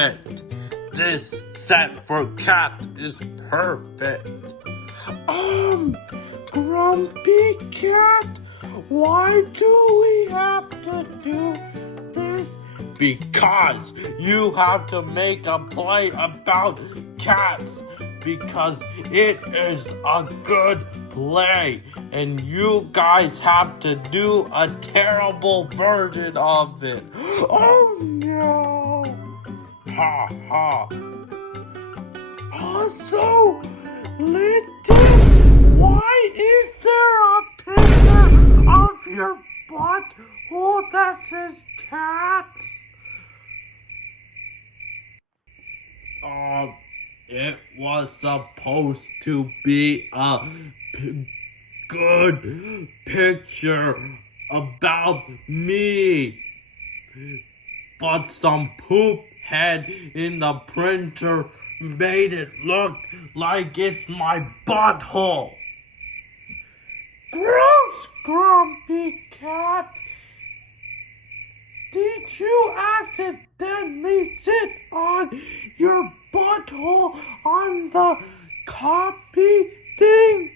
perfect. This set for cat is perfect. Grumpy Cat, why do we have to do this? Because you have to make a play about cats. Because it is a good play. And you guys have to do a terrible version of it. Oh no! Ha ha. Also, Linton, why is there a picture of your butthole that says cats? It was supposed to be a good picture about me. But some poop head in the printer made it look like it's my butthole. Gross, Grumpy Cat. Did you accidentally sit on your butthole on the copy thing?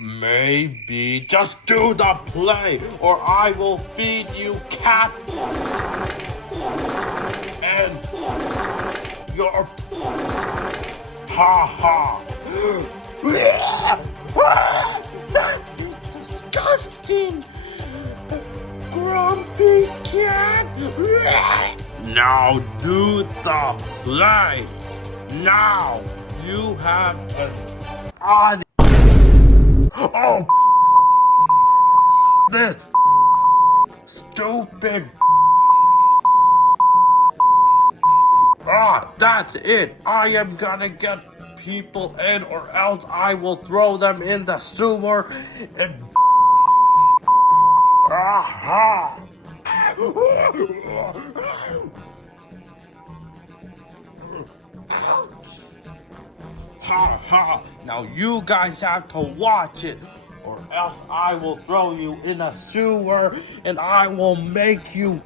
Maybe. Just do the play, or I will feed you cat and your ha. That is disgusting, Grumpy Cat. Now do the play. Now you have an odd. Oh, this stupid. That's it. I am gonna get people in, or else I will throw them in the sewer and. Aha! Ouch! Ha ha! Now you guys have to watch it, or else I will throw you in a sewer and I will make you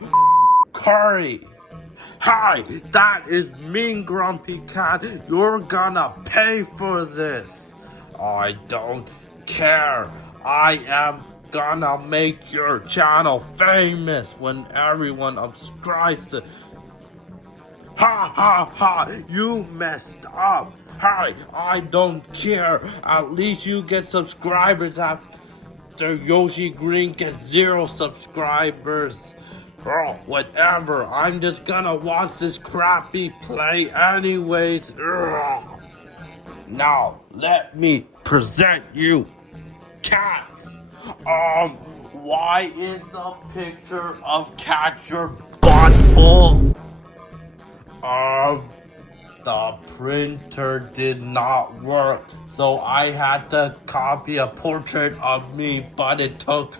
curry. Hi, that is me, Grumpy Cat. You're gonna pay for this. I don't care. I am gonna make your channel famous when everyone subscribes to. Ha ha ha! You messed up. Hi, I don't care. At least you get subscribers after Yoshi Green gets 0 subscribers. Oh, whatever. I'm just gonna watch this crappy play anyways. Ugh. Now, let me present you cats. Why is the picture of cat your butthole? The printer did not work, so I had to copy a portrait of me, but it took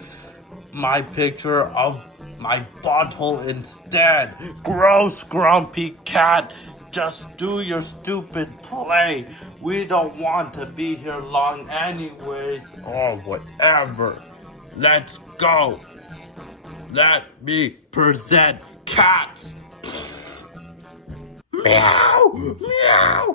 my picture of my butthole instead. Gross, Grumpy Cat. Just do your stupid play. We don't want to be here long anyways. Or whatever. Let's go. Let me present cats. Meow! Meow!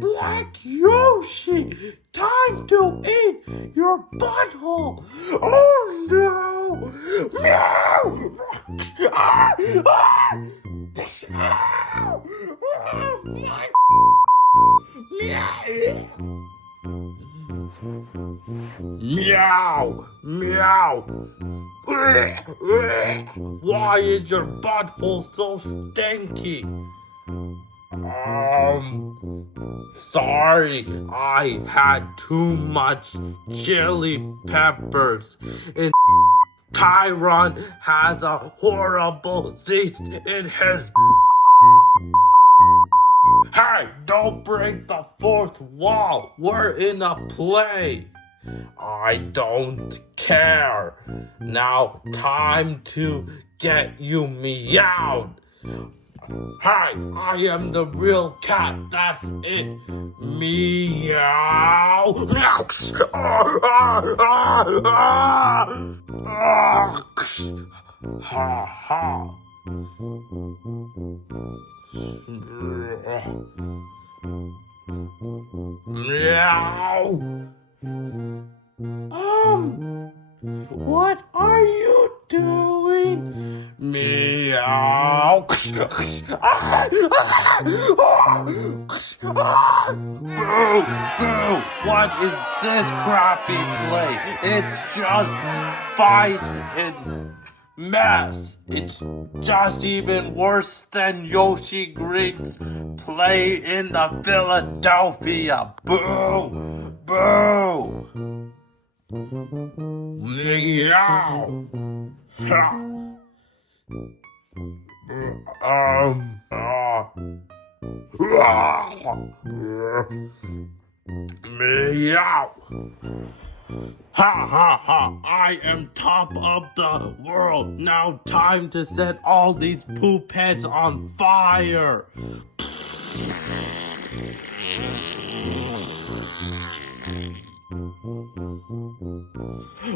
Black Yoshi! Time to eat your butthole! Oh no! Meow! Meow! Meow! Why is your butthole so stinky? Sorry, I had too much chili peppers. And Tyron has a horrible cyst in his. Hey, don't break the fourth wall. We're in a play. I don't care. Now, time to get you meowed. Hi, I am the real cat. That's it. Meow. Meow. Ha ha. Meow. What are you doing? Meow. Boo! Boo! What is this crappy play? It's just fights and mess. It's just even worse than Yoshi Green's play in the Philadelphia. Boo! Boo! Meow. Ha. Meow. Ha ha ha. I am top of the world. Now time to set all these poop heads on fire.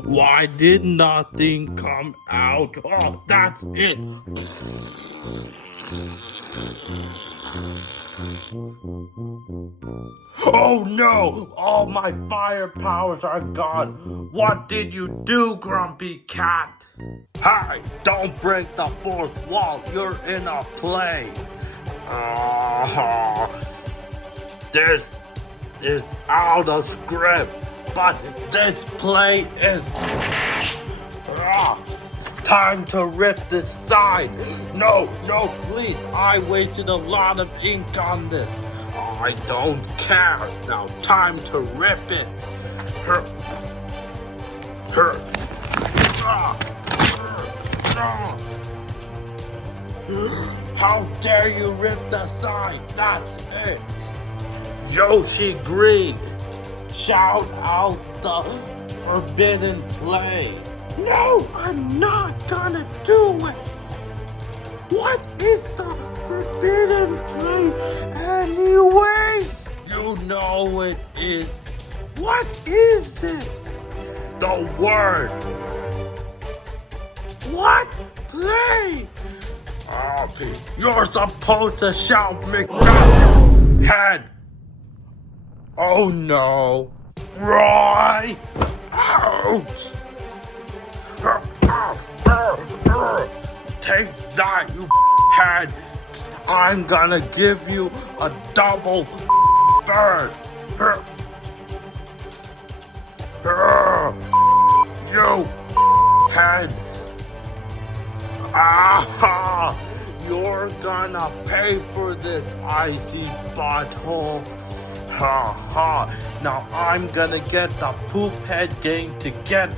Why did nothing come out? Oh, that's it. Oh no! All my fire powers are gone. What did you do, Grumpy Cat? Hi! Don't break the fourth wall. You're in a play. This is out of script, but this play is time to rip this side. No, please. I wasted a lot of ink on this. I don't care. Now time to rip it. How dare you rip the side? That's it. Yoshi Green, shout out the forbidden play. No, I'm not gonna do it. What is the forbidden play anyways? You know it is. What is it? The word. What play? Oh, Pete, you're supposed to shout McDonald's head. Oh no. Roy! Ouch! Take that, you head! I'm gonna give you a double bird! You head! Ah! You're gonna pay for this, icy butthole! Ha ha! Now I'm gonna get the poop head gang to get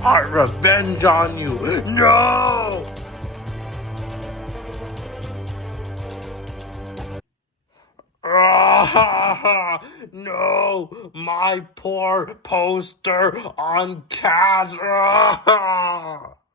our revenge on you! No! Ah, no! My poor poster on cat! Ah.